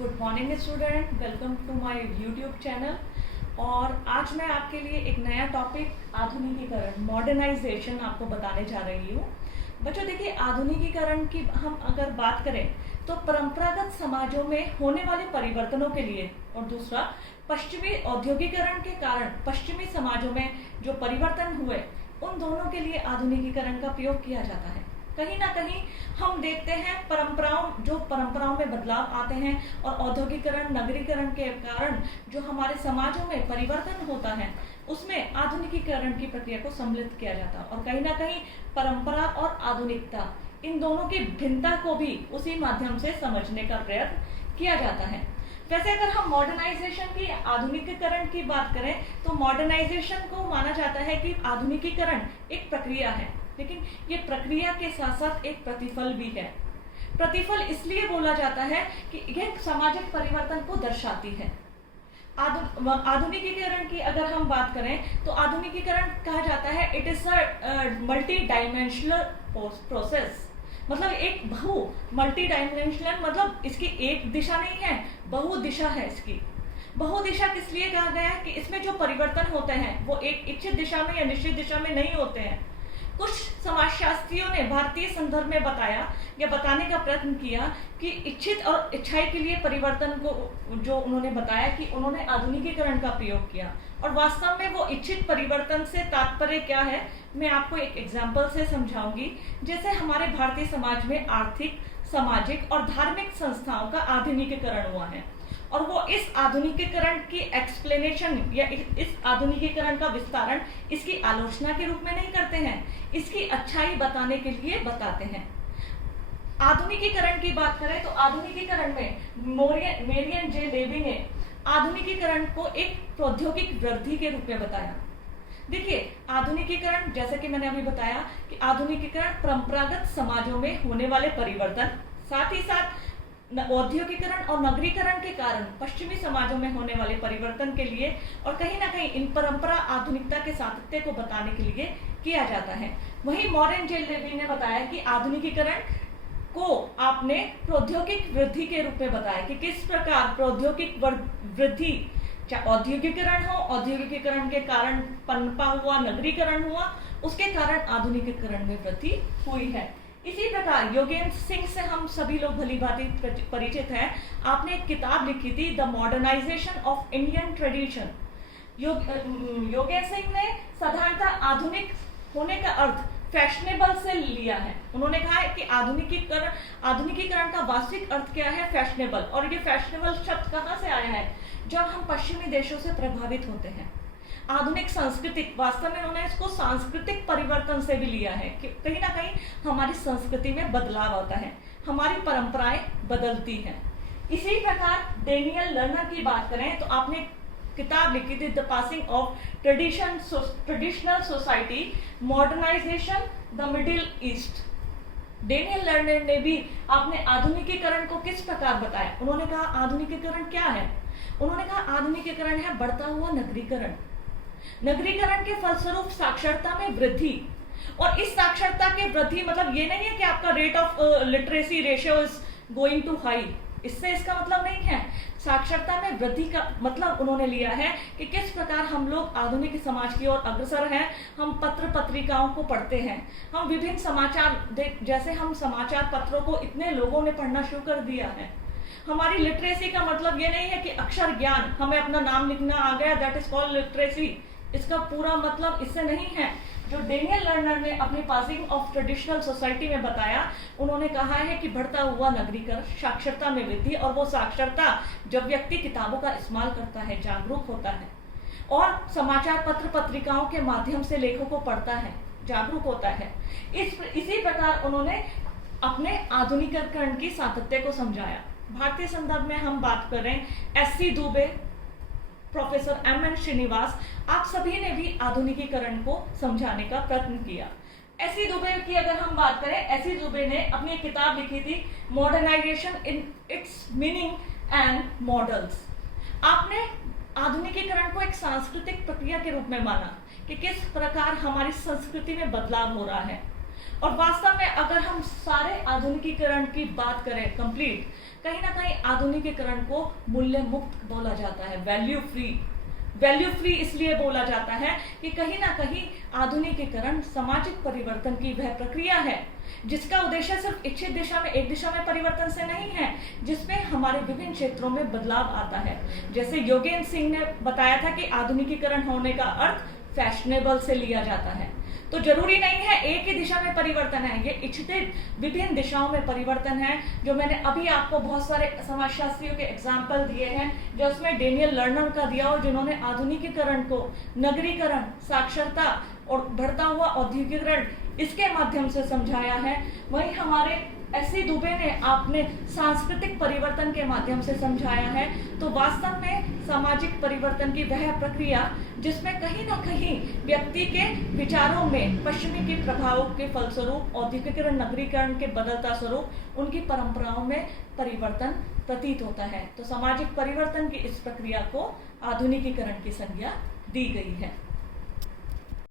Good morning student, welcome to my YouTube channel. और आज मैं आपके लिए एक नया टॉपिक आधुनिकीकरण, मॉडर्नाइजेशन आपको बताने जा रही हूँ। बच्चों देखिए, आधुनिकीकरण की हम अगर बात करें तो परंपरागत समाजों में होने वाले परिवर्तनों के लिए, और दूसरा पश्चिमी औद्योगिकरण के कारण पश्चिमी समाजों में जो परिवर्तन हुए, उन दोनों के लिए आधुनिकीकरण का प्रयोग किया जाता है। कहीं ना कहीं हम देखते हैं परंपराओं में बदलाव आते हैं और औद्योगिकरण, नगरीकरण के कारण जो हमारे समाजों में परिवर्तन होता है, उसमें आधुनिकीकरण की प्रक्रिया को सम्मिलित किया जाता है। और कहीं ना कहीं परंपरा और आधुनिकता, इन दोनों की भिन्नता को भी उसी माध्यम से समझने का प्रयत्न किया जाता है। वैसे अगर हम मॉडर्नाइजेशन की, आधुनिकीकरण की बात करें तो मॉडर्नाइजेशन को माना जाता है कि आधुनिकीकरण एक प्रक्रिया है, लेकिन ये प्रक्रिया के साथ साथ एक प्रतिफल भी है। प्रतिफल इसलिए बोला जाता है कि यह सामाजिक परिवर्तन को दर्शाती है। आधुनिकीकरण की अगर हम बात करें तो आधुनिकीकरण कहा जाता है it is a multi dimensional process. मतलब एक मल्टी डायमेंशनल, मतलब इसकी एक दिशा नहीं है, बहुदिशा है इसकी। बहुदिशा किस लिए कहा गया है कि इसमें जो परिवर्तन होते हैं वो एक इच्छित दिशा में या निश्चित दिशा में नहीं होते हैं। कुछ समाजशास्त्रियों ने भारतीय संदर्भ में बताया या बताने का प्रयत्न किया कि इच्छित और इच्छाई के लिए परिवर्तन को जो उन्होंने बताया कि उन्होंने आधुनिकीकरण का प्रयोग किया। और वास्तव में वो इच्छित परिवर्तन से तात्पर्य क्या है, मैं आपको एक एग्जाम्पल से समझाऊंगी। जैसे हमारे भारतीय समाज में आर्थिक, सामाजिक और धार्मिक संस्थाओं का आधुनिकीकरण हुआ है, और वो इस आधुनिकीकरण की एक्सप्लेनेशन या इस आधुनिकीकरण का विस्तारण इसकी आलोचना के रूप में नहीं करते हैं, इसकी अच्छाई बताने के लिए बताते हैं। आधुनिकीकरण की बात करें तो आधुनिकीकरण में मेरियन जे लेवी ने आधुनिकीकरण को एक प्रौद्योगिक वृद्धि के रूप में बताया। देखिए, आधुनिकीकरण, जैसे कि मैंने अभी बताया कि आधुनिकीकरण परंपरागत समाजों में होने वाले परिवर्तन, साथ ही साथ औद्योगिकरण और नगरीकरण के कारण पश्चिमी समाजों में होने वाले परिवर्तन के लिए, और कहीं ना कहीं इन परंपरा आधुनिकता के सातत्य को बताने के लिए किया जाता है। वहीं मॉरियन जे लेवी ने बताया कि आधुनिकीकरण को आपने प्रौद्योगिक वृद्धि के रूप में बताया कि किस प्रकार प्रौद्योगिक वृद्धि, चाहे औद्योगिकरण हो, औद्योगिकरण के कारण पनपा हुआ नगरीकरण हुआ, उसके कारण आधुनिकीकरण में वृद्धि हुई है। इसी प्रकार योगेंद्र सिंह से हम सभी लोग भली भांति परिचित हैं। आपने एक किताब लिखी थी, the modernisation of Indian tradition. Yogendra Singh ने साधारणतः आधुनिक होने का अर्थ फैशनेबल से लिया है। उन्होंने कहा है कि आधुनिकीकरण का वास्तविक अर्थ क्या है, फैशनेबल। और ये फैशनेबल शब्द कहाँ से आया है, जब हम पश्चिमी देशों से प्रभावित होते हैं। आधुनिक सांस्कृतिक, वास्तव में उन्होंने इसको सांस्कृतिक परिवर्तन से भी लिया है कि कहीं ना कहीं हमारी संस्कृति में बदलाव आता है, हमारी परंपराएं बदलती हैं। इसी प्रकार डेनियल लर्नर की बात करें तो आपने किताब लिखी थी, the passing of traditional society, modernisation the Middle East. Daniel Lerner ने भी आपने आधुनिकीकरण को किस प्रकार बताया। उन्होंने कहा आधुनिकीकरण क्या है, उन्होंने कहा आधुनिकीकरण है बढ़ता हुआ नगरीकरण। नगरीकरण के फलस्वरूप साक्षरता में वृद्धि, और इस साक्षरता की वृद्धि मतलब ये नहीं है कि आपका rate of literacy ratio is going to high, इससे इसका मतलब नहीं है। साक्षरता में वृद्धि का मतलब उन्होंने लिया है कि किस प्रकार हम लोग आधुनिक समाज की ओर अग्रसर हैं। हम पत्र पत्रिकाओं को पढ़ते हैं, हम विभिन्न समाचार, जैसे हम समाचार पत्रों को इतने लोगों ने पढ़ना शुरू कर दिया है। हमारी लिटरेसी का मतलब ये नहीं है कि अक्षर ज्ञान, हमें अपना नाम लिखना आ गया, दैट इज कॉल्ड लिटरेसी। इसका पूरा मतलब इससे नहीं है। जो डेनियल लर्नर ने अपनी पासिंग ऑफ ट्रेडिशनल सोसाइटी में बताया, उन्होंने कहा है कि बढ़ता हुआ नगरीकरण, साक्षरता में वृद्धि, और वो साक्षरता जब व्यक्ति किताबों का इस्तेमाल करता है, जागरूक होता है और समाचार पत्र पत्रिकाओं के माध्यम से लेखों को पढ़ता है, जागरूक होता है, इसी प्रकार उन्होंने अपने आधुनिकीकरण की सातत्य को समझाया। भारतीय संदर्भ में हम बात करें, S C. Dube, professor M N. Srinivas, आप सभी ने भी आधुनिकीकरण को समझाने का प्रयत्न किया। एस.सी. दुबे की अगर हम बात करें, एस.सी. दुबे ने अपनी एक किताब लिखी थी, modernisation in its meaning and models. आपने आधुनिकीकरण को एक सांस्कृतिक प्रक्रिया के रूप में माना कि किस प्रकार हमारी संस्कृति में बदलाव हो रहा है, और वास्तव में अगर हम सारे आधुनिकीकरण की बात करें कंप्लीट, कहीं ना कहीं आधुनिकीकरण को मूल्य मुक्त बोला जाता है, वैल्यू फ्री। वैल्यू फ्री इसलिए बोला जाता है कि कहीं ना कहीं आधुनिकीकरण सामाजिक परिवर्तन की वह प्रक्रिया है जिसका उद्देश्य सिर्फ इच्छित दिशा में, एक दिशा में परिवर्तन से नहीं है, जिसमें हमारे विभिन्न क्षेत्रों में बदलाव आता है। जैसे योगेंद्र सिंह ने बताया था कि आधुनिकीकरण होने का अर्थ फैशनेबल से लिया जाता है, तो जरूरी नहीं है एक ही दिशा में परिवर्तन है, ये इच्छित विभिन्न दिशाओं में परिवर्तन है। जो मैंने अभी आपको बहुत सारे समाजशास्त्रियों के एग्जाम्पल दिए हैं, जो उसमें डेनियल लर्नर का दिया और जिन्होंने आधुनिकीकरण को नगरीकरण, साक्षरता और बढ़ता हुआ औद्योगिकरण इसके माध्यम से समझाया है। वहीं हमारे एस.सी. दुबे ने आपने सांस्कृतिक परिवर्तन के माध्यम से समझाया है। तो वास्तव में सामाजिक परिवर्तन की वह प्रक्रिया जिसमें कहीं ना कहीं व्यक्ति के विचारों में पश्चिमी के प्रभावों के फलस्वरूप, औद्योगिकरण, नगरीकरण के बदलता स्वरूप उनकी परंपराओं में परिवर्तन प्रतीत होता है। तो सामाजिक परिवर्तन की इस प्रक्रिया को आधुनिकीकरण की संज्ञा दी गई है।